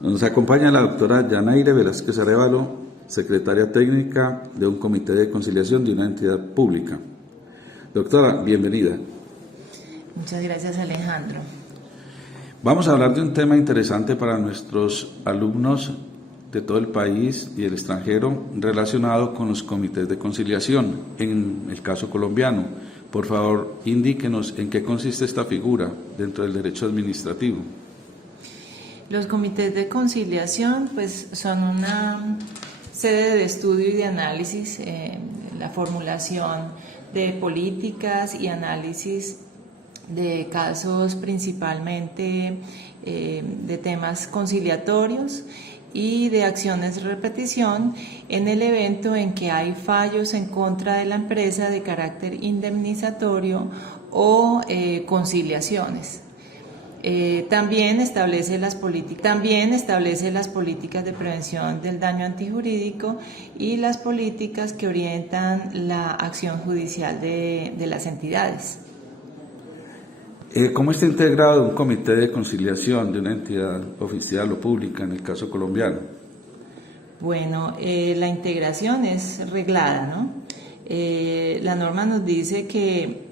Nos acompaña la doctora Yanaire Velázquez Arévalo, secretaria técnica de un comité de conciliación de una entidad pública. Doctora, bienvenida. Muchas gracias, Alejandro. Vamos a hablar de un tema interesante para nuestros alumnos de todo el país y el extranjero relacionado con los comités de conciliación, en el caso colombiano. Por favor, indíquenos en qué consiste esta figura dentro del derecho administrativo. Los comités de conciliación pues, son una sede de estudio y de análisis, la formulación de políticas y análisis de casos principalmente de temas conciliatorios y de acciones de repetición en el evento en que hay fallos en contra de la empresa de carácter indemnizatorio o conciliaciones. También establece las políticas de prevención del daño antijurídico y las políticas que orientan la acción judicial de las entidades. ¿Cómo está integrado un comité de conciliación de una entidad oficial o pública en el caso colombiano? Bueno, la integración es reglada, ¿no? La norma nos dice que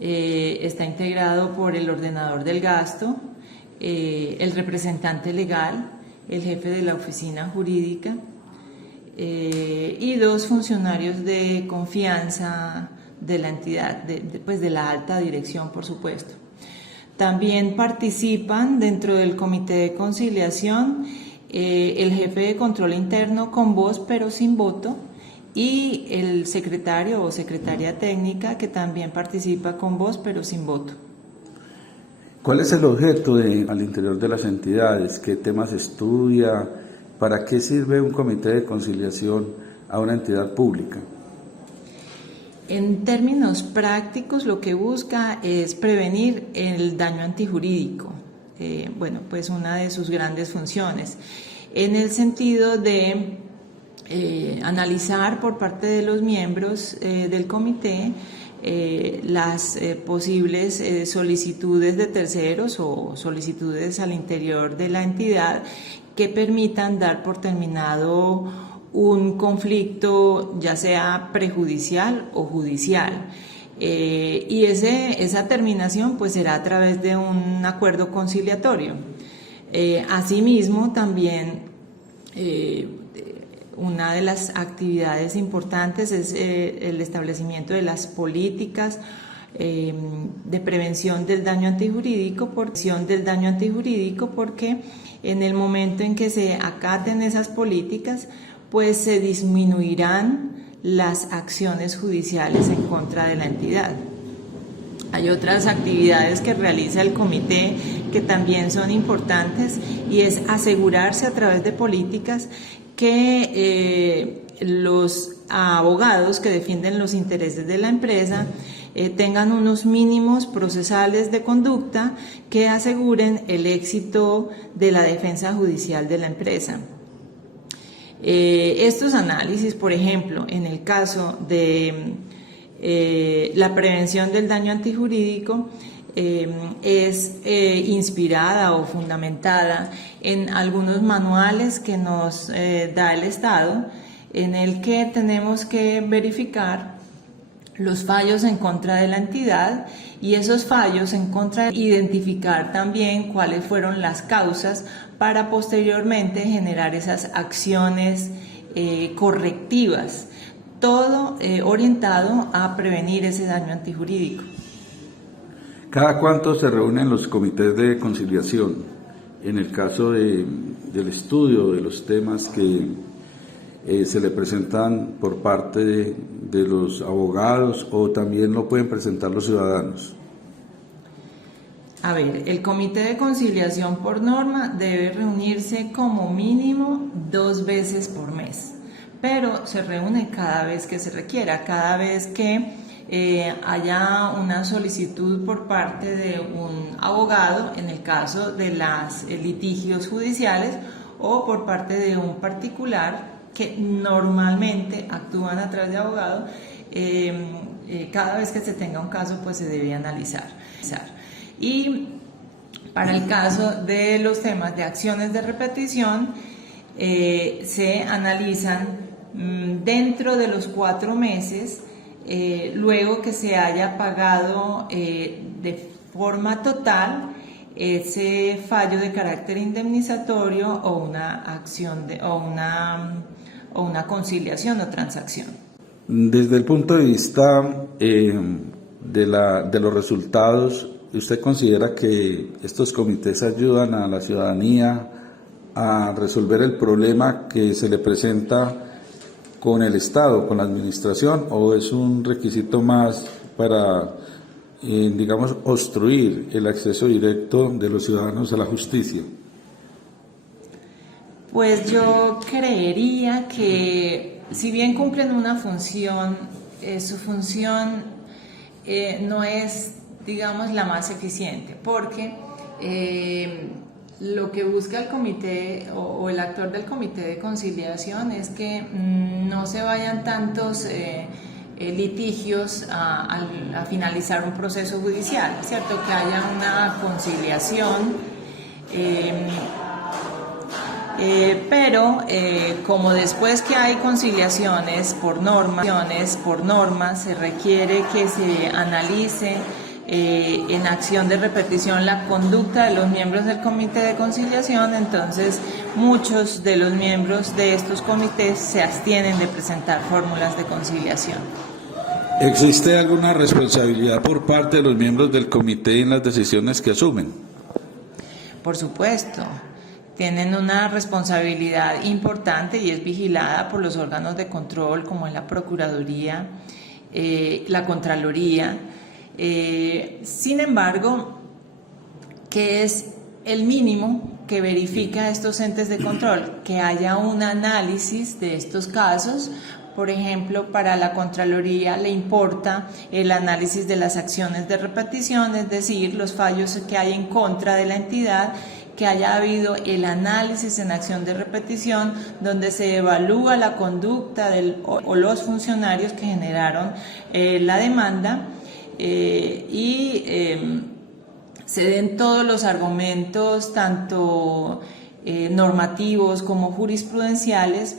está integrado por el ordenador del gasto, el representante legal, el jefe de la oficina jurídica y dos funcionarios de confianza de la entidad, de la alta dirección, por supuesto. También participan dentro del comité de conciliación el jefe de control interno con voz pero sin voto, y el secretario o secretaria técnica que también participa con voz pero sin voto. ¿Cuál es el objeto al interior de las entidades? ¿Qué temas estudia? ¿Para qué sirve un comité de conciliación a una entidad pública? En términos prácticos, lo que busca es prevenir el daño antijurídico, pues una de sus grandes funciones, en el sentido de analizar por parte de los miembros del comité las posibles solicitudes de terceros o solicitudes al interior de la entidad que permitan dar por terminado un conflicto, ya sea prejudicial o judicial. Y esa terminación pues será a través de un acuerdo conciliatorio. Asimismo, también una de las actividades importantes es el establecimiento de las políticas de prevención del daño antijurídico, porque en el momento en que se acaten esas políticas, pues se disminuirán las acciones judiciales en contra de la entidad. Hay otras actividades que realiza el comité que también son importantes, y es asegurarse a través de políticas que los abogados que defienden los intereses de la empresa tengan unos mínimos procesales de conducta que aseguren el éxito de la defensa judicial de la empresa. Estos análisis, por ejemplo, en el caso de la prevención del daño antijurídico, es inspirada o fundamentada en algunos manuales que nos da el Estado, en el que tenemos que verificar los fallos en contra de la entidad, y esos fallos en contra, identificar también cuáles fueron las causas para posteriormente generar esas acciones correctivas, todo orientado a prevenir ese daño antijurídico. ¿Cada cuánto se reúnen los comités de conciliación en el caso del estudio de los temas que se le presentan por parte de los abogados, o también lo pueden presentar los ciudadanos? A ver, el comité de conciliación por norma debe reunirse como mínimo 2 veces por mes, pero se reúne cada vez que se requiera, cada vez que haya una solicitud por parte de un abogado en el caso de los litigios judiciales, o por parte de un particular que normalmente actúan a través de abogado. Cada vez que se tenga un caso pues se debe analizar. Y Para el caso de los temas de acciones de repetición, se analizan dentro de los 4 meses, luego que se haya pagado de forma total ese fallo de carácter indemnizatorio o una acción o una conciliación o transacción. Desde el punto de vista de los resultados, ¿usted considera que estos comités ayudan a la ciudadanía a resolver el problema que se le presenta con el Estado, con la administración, o es un requisito más para, digamos, obstruir el acceso directo de los ciudadanos a la justicia? Pues yo creería que si bien cumplen una función, su función no es, digamos, la más eficiente, porque lo que busca el comité o el actor del comité de conciliación es que no se vayan tantos litigios a finalizar un proceso judicial, ¿cierto? Que haya una conciliación, pero como después que hay conciliaciones por norma se requiere que se analice en acción de repetición la conducta de los miembros del comité de conciliación, entonces muchos de los miembros de estos comités se abstienen de presentar fórmulas de conciliación. ¿Existe alguna responsabilidad por parte de los miembros del comité en las decisiones que asumen? Por supuesto, tienen una responsabilidad importante y es vigilada por los órganos de control como es la Procuraduría, la Contraloría. Sin embargo, ¿qué es el mínimo que verifica estos entes de control? Que haya un análisis de estos casos. Por ejemplo, para la Contraloría le importa el análisis de las acciones de repetición, es decir, los fallos que hay en contra de la entidad, que haya habido el análisis en acción de repetición donde se evalúa la conducta o los funcionarios que generaron la demanda, se den todos los argumentos, tanto normativos como jurisprudenciales,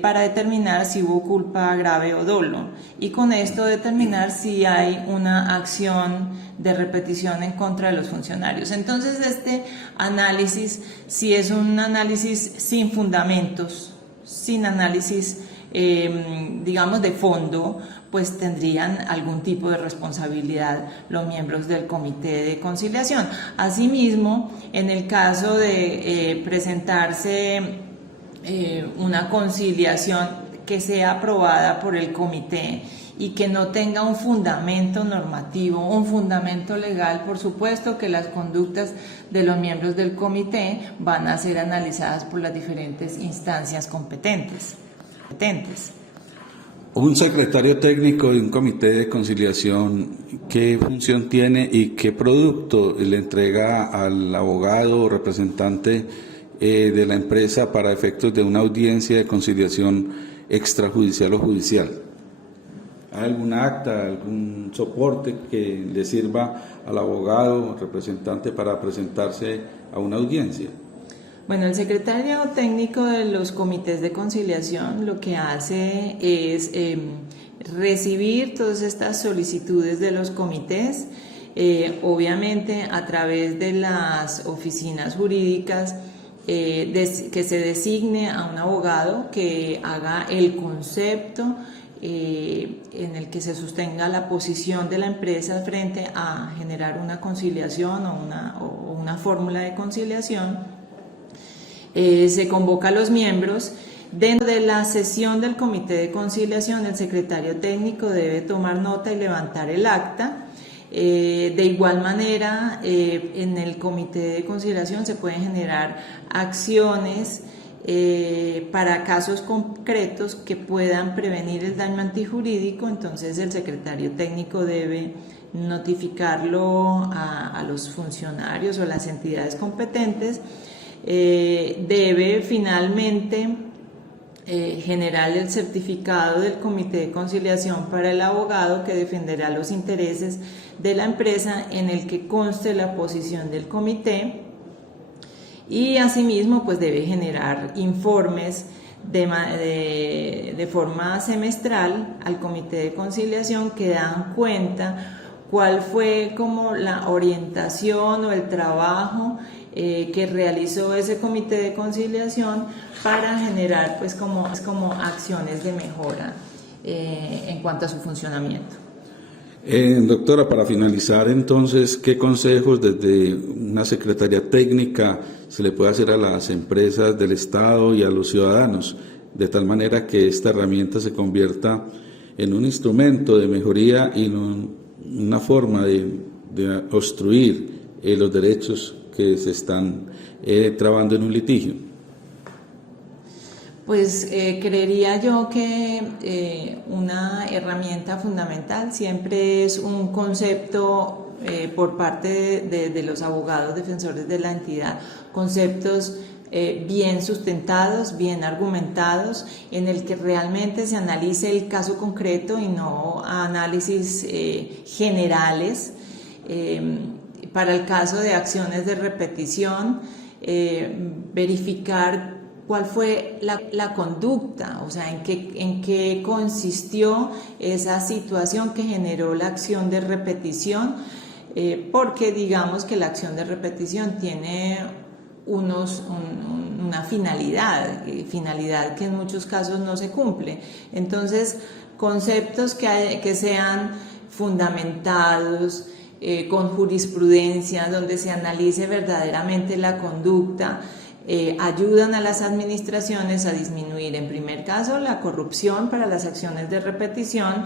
para determinar si hubo culpa grave o dolo, y con esto determinar si hay una acción de repetición en contra de los funcionarios. Entonces este análisis, si es un análisis sin fundamentos, sin análisis digamos de fondo, pues tendrían algún tipo de responsabilidad los miembros del comité de conciliación. Asimismo, en el caso de presentarse una conciliación que sea aprobada por el comité y que no tenga un fundamento normativo, un fundamento legal, por supuesto que las conductas de los miembros del comité van a ser analizadas por las diferentes instancias competentes. Un secretario técnico de un comité de conciliación, ¿qué función tiene y qué producto le entrega al abogado o representante de la empresa para efectos de una audiencia de conciliación extrajudicial o judicial? ¿Hay alguna acta, algún soporte que le sirva al abogado o representante para presentarse a una audiencia? Bueno, el secretario técnico de los comités de conciliación lo que hace es recibir todas estas solicitudes de los comités, obviamente a través de las oficinas jurídicas, que se designe a un abogado que haga el concepto en el que se sostenga la posición de la empresa frente a generar una conciliación o una fórmula de conciliación. Se convoca a los miembros. Dentro de la sesión del comité de conciliación, el secretario técnico debe tomar nota y levantar el acta. De igual manera, en el comité de conciliación se pueden generar acciones para casos concretos que puedan prevenir el daño antijurídico. Entonces el secretario técnico debe notificarlo a los funcionarios o las entidades competentes. Debe finalmente generar el certificado del Comité de Conciliación para el abogado que defenderá los intereses de la empresa, en el que conste la posición del comité, y asimismo pues debe generar informes de forma semestral al Comité de Conciliación que dan cuenta cuál fue como la orientación o el trabajo que realizó ese Comité de Conciliación para generar pues como acciones de mejora en cuanto a su funcionamiento. Doctora, para finalizar entonces, ¿qué consejos desde una secretaría técnica se le puede hacer a las empresas del Estado y a los ciudadanos, de tal manera que esta herramienta se convierta en un instrumento de mejoría y una forma de obstruir los derechos que se están trabando en un litigio? Pues creería yo que una herramienta fundamental siempre es un concepto por parte de los abogados defensores de la entidad, conceptos bien sustentados, bien argumentados, en el que realmente se analice el caso concreto y no análisis generales. Para el caso de acciones de repetición, verificar cuál fue la conducta, o sea, en qué consistió esa situación que generó la acción de repetición, porque digamos que la acción de repetición tiene una finalidad que en muchos casos no se cumple. Entonces, conceptos que sean fundamentados, con jurisprudencia, donde se analice verdaderamente la conducta, ayudan a las administraciones a disminuir, en primer caso, la corrupción para las acciones de repetición,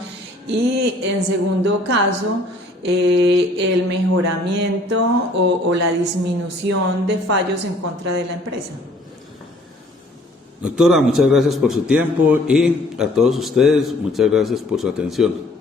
y en segundo caso, el mejoramiento o la disminución de fallos en contra de la empresa. Doctora, muchas gracias por su tiempo, y a todos ustedes, muchas gracias por su atención.